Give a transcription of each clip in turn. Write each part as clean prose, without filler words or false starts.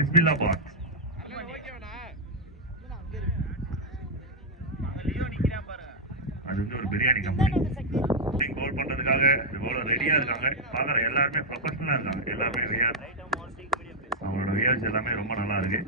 Isbilla bot. அது வந்து ஒரு பிரியாணி கம்பெனி. பவுல் பண்றதுக்காக இந்த பவுலர் ரெடியா இருக்காங்க. பாக்குற எல்லாருமே ப்ரொஃபஷனலா இருக்காங்க. எல்லாருமே அவங்களோட வியர்ஸ் எல்லாமே ரொம்ப நல்லா இருக்கு.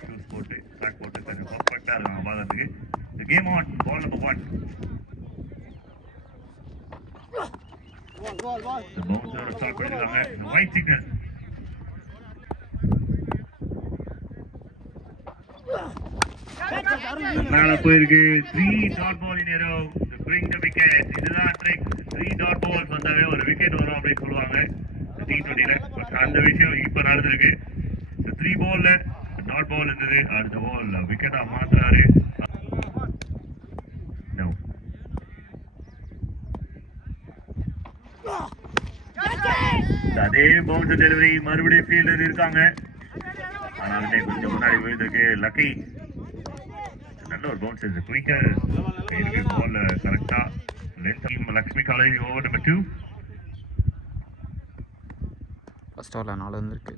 ஷூஸ் போட்டு ட்ராக் போட்டு கொஞ்சம் பர்ஃபெக்டா இருக்காங்க பாக்கிறதுக்கு. The game on ball number 1. The bouncer start பண்ணிருக்காங்க. White signal. மேல போயிருக்கு. 3 dot ball in a row to bring the wicket. இதுதான் ட்ரிக். 3 dot balls வந்தாவே ஒரு விக்கெட் வரும் அப்படின்னு சொல்லுவாங்க T20ல. பட் அந்த விஷயம் இப்ப நடந்திருக்கு. 3 ballல டாட் பால் இருந்தது. அடுத்த பால் விக்கெட்டா மாத்துறாரு. அதே பவுன்சர் டெலிவரி மறுபடியும் ஃபீல்டர் இருக்காங்க. ஆனாலுமே கொஞ்சம் முன்னாடி விழுந்திருக்கு. லக்கி நல்ல ஒரு பவுன்ஸ் இருக்கு. குயிக்கர் இருக்கு. பால் கரெக்டா length team Lakshmi college over number 2. First ஓவர்ல 4 வந்திருக்கு.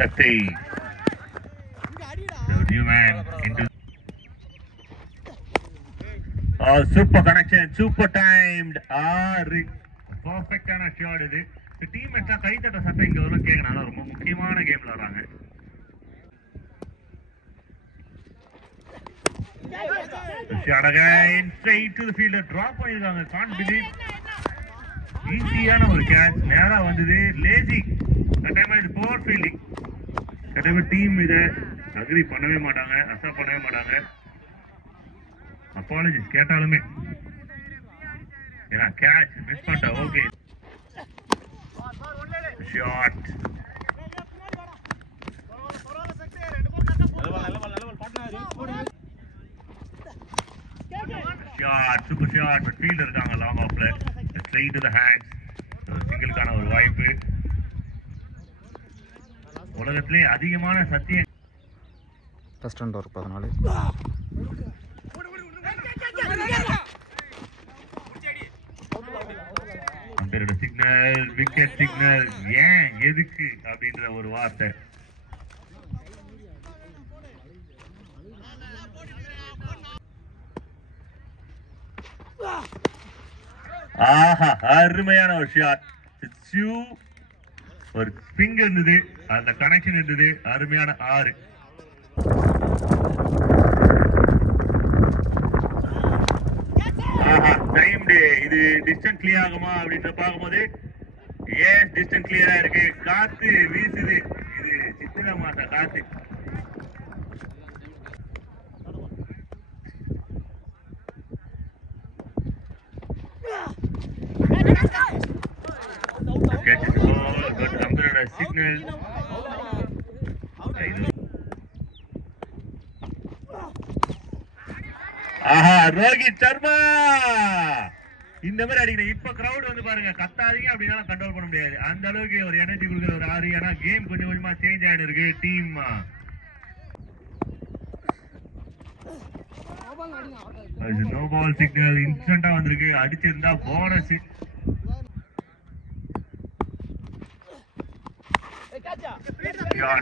Sakthi new man into super connection, super timed, perfect-ஆன ஷாட் இது. டீம் மேட்சா கை தட்ட சத்தம் இங்க வரும் கேட்கணும். ரொம்ப முக்கியமான கேம்ல வராங்க. Shot again straight to the fielder. drop பண்ணிருக்காங்க. can't believe ஈஸியான ஒரு கேட்ச் நேரா வந்தது. லேசி கட்டாயமா இது பவர் ஃபீல்டிங். கட்டாயமா டீம் இதை அக்ரி பண்ணவே மாட்டாங்க, அக்செப்ட் பண்ணவே மாட்டாங்க. அப்பாலஜிஸ் கேட்டாலுமே ஏன்னா கேட்ச் மிஸ் பண்ணிட்டா. Okay shot shot super shot. But fielder இருக்காங்க லாங் ஆஃப்ல. Straight to the hands. சிங்கிள்கான ஒரு வாய்ப்பு. உலகத்திலே அதிகமான சத்தியம் ஃபர்ஸ்ட் ரவுண்ட் ஒரு 14. அம்பேரோட சிக்னல் விக்கெட் சிக்னல். ஏன் எதுக்கு அப்படின்ற ஒரு வார்த்தை. ஆஹா அருமையான ஒரு ஷாட். ஒரு ஸ்பிங் இருந்தது, அந்த கனெக்ஷன் இருந்தது. அருமையான 6. இது டிஸ்டன்ஸ் கிளியர் ஆகுமா அப்படின்னு பார்க்கும்போது ஏன் டிஸ்டன்ஸ் கிளியரா இருக்கு. காத்து வீசுது. இது சித்திர மாச காத்து. நம்மளோட சிக்னல் ஆஹா ரோஹித் சர்மா இந்த மாதிரி அடிக்கணும். இப்ப கிரௌட் வந்து பாருங்க கத்தாதீங்க அப்படின்னா கண்ட்ரோல் பண்ண முடியாது. அந்த அளவுக்கு ஒரு எனர்ஜி கொடுக்குற ஒரு 6. ஏன்னா கேம் கொஞ்சம் கொஞ்சமா சேஞ்ச் ஆயிட்டு இருக்கு. டீம் நோ பால் சிக்னல் இன்ஸ்டன்டா வந்திருக்கு. அடிச்சிருந்தா போனஸ்.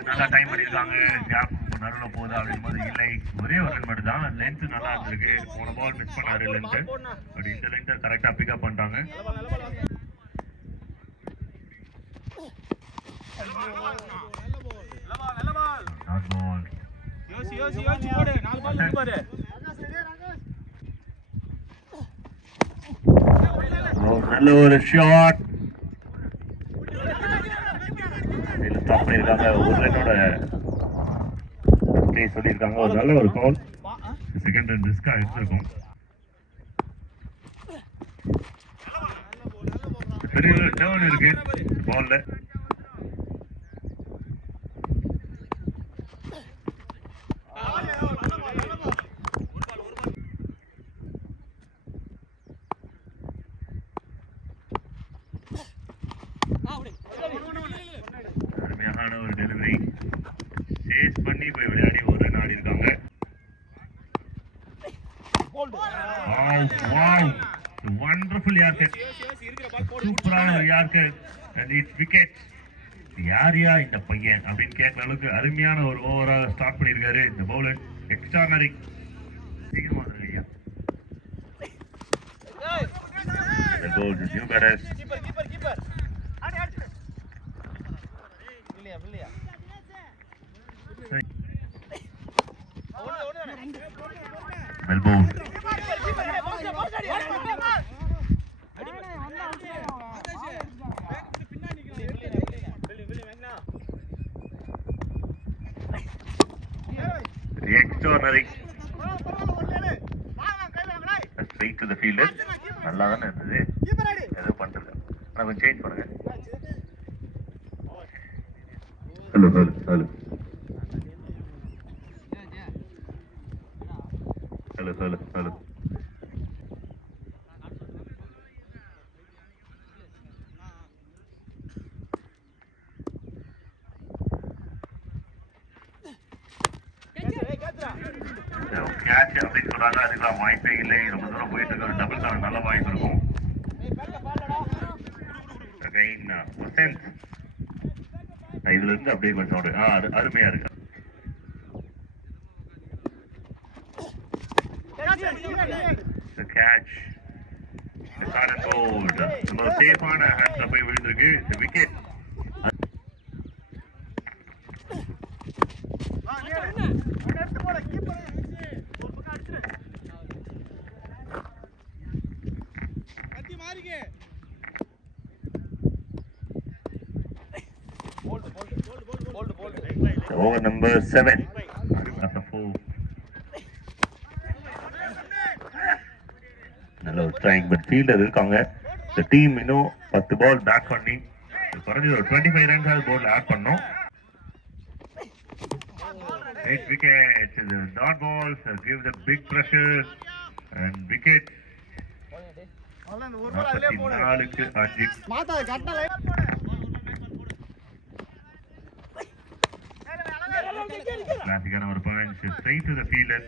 நல்லா டைம் பண்ணிருக்காங்க. கேப் நடுவில் போகுது அப்படின் போது இல்லை, ஒரே ஒரு ரன் மட்டும் தான். லென்த் நல்லா இருந்திருக்கு. போன பால் மிஸ் பண்ணாரு லென்த். பட் இந்த லென்த்தை கரெக்டா பிக்அப் பண்ணிட்டாங்க. நல்ல ஒரு ஷாட் ஸ்டாப் பண்ணிருக்காங்க. ஒரு ரன்னோட சொல்லியிருக்காங்க. ஒரு நல்ல ஒரு கால். Second run ரிஸ்கா எடுத்திருக்கும். பெரிய டர்ன் இருக்கு பால்ல. அருமையான ஒரு டெலிவரி. சேஸ் பண்ணி போய் விளையாடி ஒரு ரன் ஆடி இருக்காங்க. Wonderful yorker. சூப்பரான Yarker and it's wicket. யாரியா இந்த பையன் அப்படின்னு கேட்குற அளவுக்கு அருமையான ஒரு ஓவரா ஸ்டார்ட் பண்ணியிருக்காரு இந்த பவுலர். எக்ஸ்ட்ரானரி. சீக்கிரமா வந்துருங்க ஐயா. The goal is New Beres. Melbourne. Extraordinary. Straight to the fielder. நல்லா தானே இருந்தது. ஏதோ பண்றது. ஆனா கொஞ்சம் சேஞ்ச் பண்ணுங்க. Hello hello hello. Hello hello hello. Catch அப்படின்னு சொல்றாங்க, அதுக்கெல்லாம் வாய்ப்பே இல்லை. ரொம்ப தூரம் போயிட்டு இருக்க ஒரு டபுள் கான நல்ல வாய்ப்பு இருக்கும். இதுல இருந்து அப்படியே கொஞ்சம் அருமையா இருக்கு. கேட்ச் நம்ம சேஃபான ஹேண்ட்ஸ்ல போய் விழுந்திருக்கு. Wicket. Over number 7. That's a 4. நல்ல ஒரு ட்ரைங் பட் ஃபீல்டர் இருக்காங்க. இந்த டீம் இன்னும் 10 பால் பேக் பண்ணி குறைஞ்சது ஒரு 25 ரன்ஸ் ஆகுது போர்டில் ஆட் பண்ணோம். 8 wickets. The dot balls give the big pressure and wicket. 44க்கு 5. Classic number punch straight to the fielder.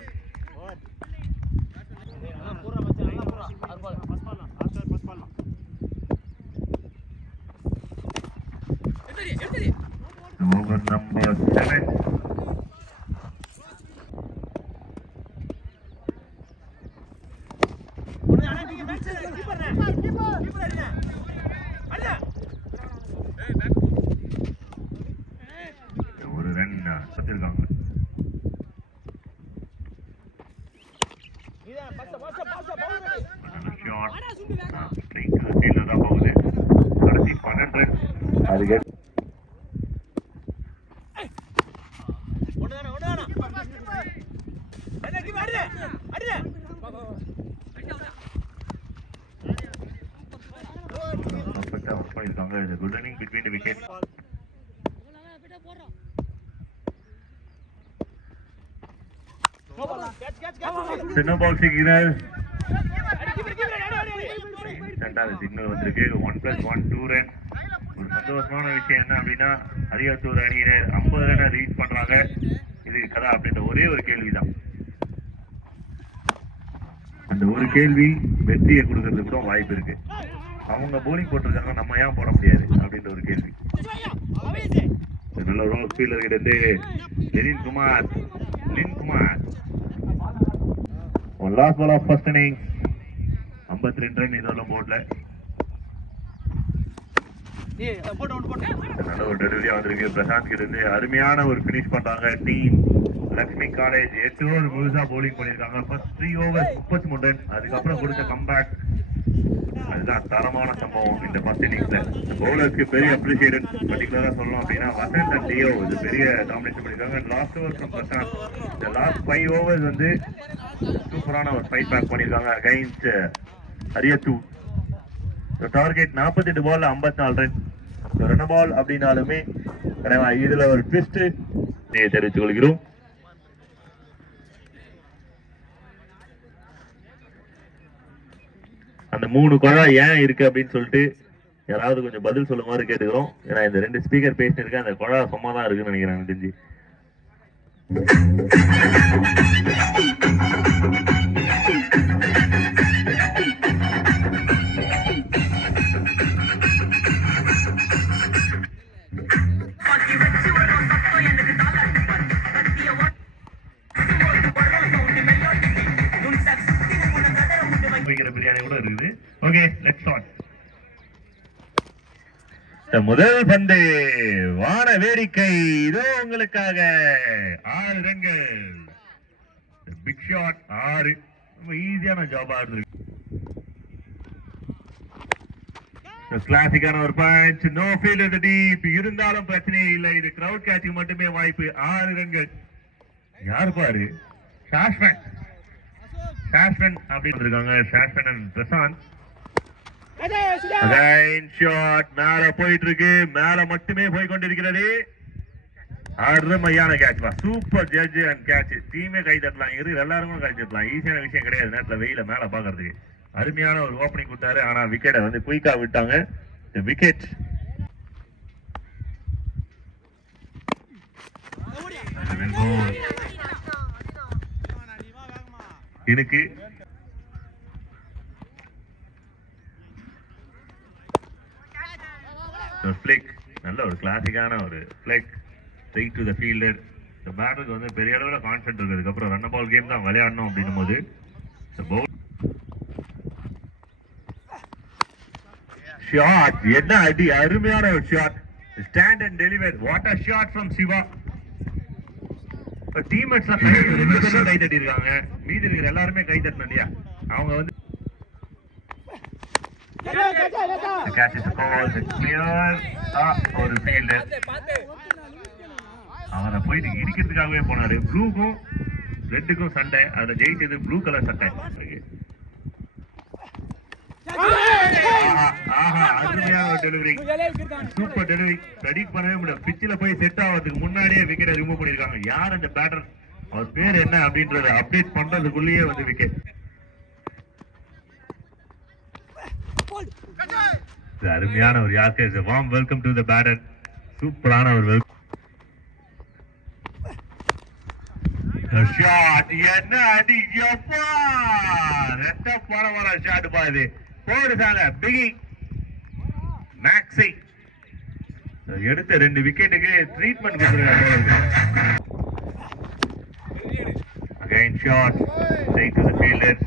Over number 7. ஒரு ரன் வச்சிருக்காங்க. straight to the fielder தான் போகுது. கடைசி 12 ரன். அதுக்கு good running between the wickets. No ball signal. ரெண்டாவது signal வந்திருக்கு. 1+1 2 run. ஒரு சந்தோஷமான விஷயம் என்ன அப்படின்னா அரியத்தூர் அணியினர் 50 ரனை ரீச் பண்றாங்க. இது கதா அப்படின்ற ஒரே ஒரு கேள்விதான். அந்த ஒரு கேள்வி வெற்றியை கொடுக்கறது கூட வாய்ப்பு இருக்கு. அவங்க போலிங் போட்டிருக்காங்க, நம்ம ஏன் போட முடியாது அப்படின்ற ஒரு கேள்வி. நல்ல ரோஸ் ஃபீல்டர் கிட்ட இருந்து Lenin Kumar. Last ball of first inning. 52 run இதெல்லாம் போர்ட்ல. நல்ல ஒரு டெலிவரியா வந்திருக்கு பிரசாந்த் கிட்ட இருந்து. அருமையான ஒரு பினிஷ் பண்றாங்க டீம் லக்ஷ்மி காலேஜ். 8 ஓவர் முழுசா போலிங் பண்ணிருக்காங்க. First 3 over 33 run. அதுக்கப்புறம் கொடுத்த கம்பேக் அதுதான் தரமான சம்பவம் இந்த ஃபர்ஸ்ட் இன்னிங்ஸ்ல. பவுலருக்கு பெரிய அப்ரிசியேஷன். பர்டிகுலரா சொல்லணும் அப்படின்னா வசந்த் அண்ட் டியோ இது பெரிய டாமினேஷன் பண்ணிருக்காங்க. Last over from Prashanth. இந்த லாஸ்ட் 5 ஓவர்ஸ் வந்து சூப்பரான ஒரு ஃபைட் பேக் பண்ணிருக்காங்க against Ariyathur. Target 48 ball 54 run. Run ball அப்படின்னாலுமே இதுல ஒரு ட்விஸ்ட் தெரிவித்துக் கொள்கிறோம். அந்த 3 குழாய் ஏன் இருக்கு அப்படின்னு சொல்லிட்டு யாராவது கொஞ்சம் பதில் சொல்லுமாறு கேட்டுக்கிறோம். ஏன்னா இந்த 2 ஸ்பீக்கர் பேசிட்டு அந்த குழாய் சும்மா தான் இருக்குன்னு நினைக்கிறேன் தெரிஞ்சு. முதல் பந்து வான வேடிக்கை இதோ உங்களுக்காக 6 ரன்கள். Big shot 6. ரொம்ப ஈஸியான ஜாபா இருக்கு. கிளாசிக்கான ஒரு punch. No field in the deep. இருந்தாலும் பிரச்சனையே இல்லை. இது கிரவுட் கேட்சிங் மட்டுமே வாய்ப்பு. 6 ரன்கள். யார் பாரு ஷாஷ்மன் அப்படின்னு இருக்காங்க. ஷாஷ்மன் அண்ட் பிரசாந்த். ஷாட் மேல போயிட்டு இருக்கு. மேல மட்டுமே போய் கொண்டிருக்கிறது. அருமையான கேட்ச் பா. Super judge and catch. டீமே கை தட்டலாம். எல்லாருக்கும் கை தட்டலாம். ஈஸியான விஷயம் கிடையாது நேரத்தில் வெயில மேல பாக்குறதுக்கு. அருமையான ஒரு ஓப்பனிங் கொடுத்தாரு. ஆனா விக்கெட்டை வந்து குயிக்கா விட்டாங்க. விக்கெட் எனக்கு நல்ல ஒரு கிளாசிக்கான ஒரு ஃபிளிக் ஸ்ட்ரைட் டு தி ஃபீல்டர். இந்த பேட்டருக்கு வந்து பெரிய அளவுல கான்சென்ட் இருக்கு. அதுக்கப்புறம் ரன் பால் கேம் தான் விளையாடணும் அப்படின்னும் போது ஷாட் என்ன அடி. அருமையான ஒரு shot. Stand and deliver. What a shot from Siva. டீம்மேட்ஸ்லாம் கை தட்டி இருக்காங்க. மீதி இருக்கிற எல்லாருமே கை தட்டணும் இல்லையா. அவங்க வந்து ஒரு ஃபீல்டர் அவனை போயிட்டு இடிக்கிறதுக்காகவே போனாரு. ப்ளூக்கும் ரெட்டுக்கும் சண்டை. அதை ஜெயிச்சது ப்ளூ கலர் சட்டை. அருமையான ஒரு டெலிவரி. Super delivery. ப்ரெடிக்ட் பண்ணவே முடியல. பிச்சில போய் செட் ஆகிறதுக்கு முன்னாடியே விக்கெட்டை ரிமூவ் பண்ணிருக்காங்க. யார் அந்த பேட்டர், அவர் பேர் என்ன அப்படின்றத அப்டேட் பண்றதுக்குள்ளேயே வந்து விக்கெட். அருமையான ஒரு yorker. Warm welcome to the batter. சூப்பரான ஒரு வெல்கம். ஷாட் என்ன அடி. யப்பா ரெட்ட பரவர ஷாட் பா. இது போடுறாங்க பிகி மேக்ஸி. எடுத்த 2 விக்கெட்டுக்கு ட்ரீட்மெண்ட் கொடுக்குறாங்க. Again shot straight to the fielder.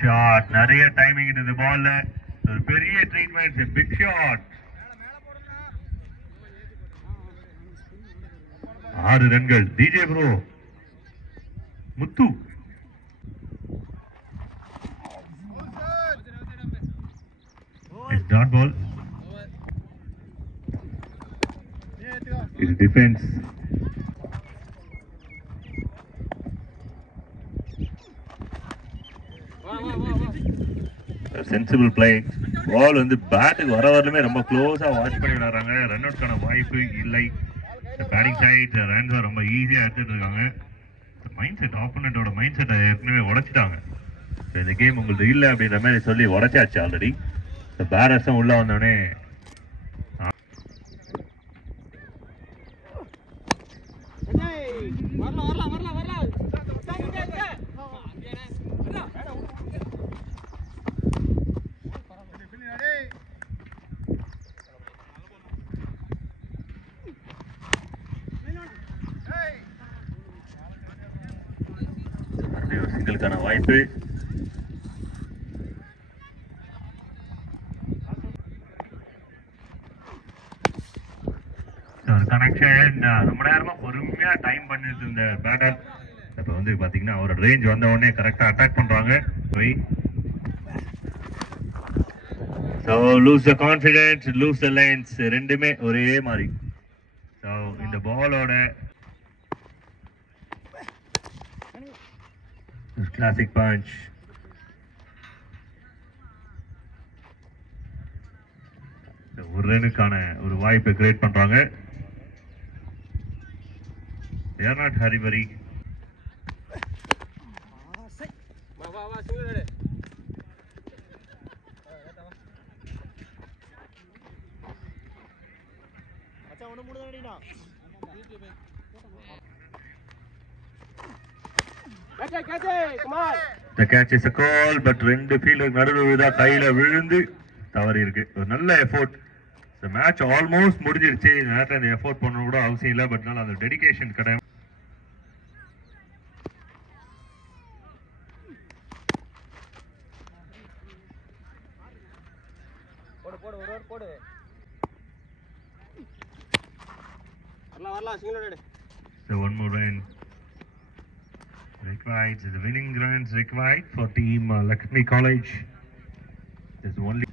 Shot நிறைய டைமிங் இந்த பால்ல. ஒரு பெரிய ட்ரீட்மெண்ட். Big shot. 6 ரன்கள். DJ bro Muthu. Dot ball. இது டிஃபென்ஸ். Sensible play. பால் வந்து பேட்டுக்கு வர வரலுமே ரொம்ப க்ளோஸா வாட்ச் பண்ணி விளையாடுறாங்க. ரன் அவுட்கான வாய்ப்பு இல்லை. பேட்டிங் சைட் ரன்ஸ் ரொம்ப ஈஸியா எடுத்துட்டு இருக்காங்க. மைண்ட் செட் ஆப்போனண்டோட மைண்ட் செட்டை ஏற்கனவே உடைச்சிட்டாங்க. இந்த கேம் உங்களுக்கு இல்லை அப்படின்ற மாதிரி சொல்லி உடைச்சாச்சு ஆல்ரெடி. பேரர்ஸும் உள்ள வந்தோடனே சிங்கிளுக்கான வாய்ப்பு. கனெக்ஷன். ரொம்ப நேரமா பொறுமையா டைம் பண்ணிட்டு இருந்த பேட்டர் இப்ப வந்து பாத்தீங்கன்னா அவரோட ரேஞ்ச் வந்த உடனே கரெக்டா அட்டாக் பண்றாங்க. So lose the confidence, lose the lens. ரெண்டுமே ஒரே மாதிரி. So இந்த பாலோட கிளாசிக் பஞ்ச். ஒரு ரனுக்கான ஒரு வாய்ப்பை கிரியேட் பண்றாங்க. They are not hurry. The catch is a call, but ரெண்டு ஃபீல்டர் நடுவுல கையில விழுந்து தவறி இருக்கு. ஒரு நல்ல எஃபோர்ட். The match almost முடிஞ்சிருச்சு. இந்த நேரத்துல இந்த எஃபோர்ட் பண்ணணும் கூட அவசியம் இல்லை. பட் நாள் அந்த டெடிகேஷன் கிடையாது. So one more run required. The winning runs required for team Lakshmi College. There's only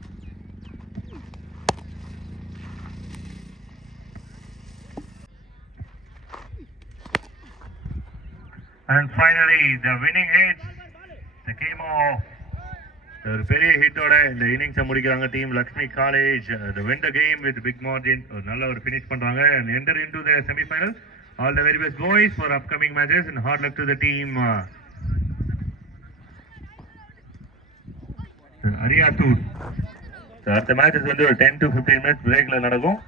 and finally the winning hits. The came off. ஒரு பெரிய ஹிட்டோட இந்த இன்னிங்ஸை முடிக்கிறாங்க team Lakshmi college. The win the game with big margin. ஒரு நல்ல ஒரு finish பண்றாங்க and enter into the semi-final. All the very best boys for upcoming matches and hard luck to the team. அரியாத்தூர். அடுத்த matches வந்து ஒரு 10 to 15 minutes பிரேக்ல நடக்கும்.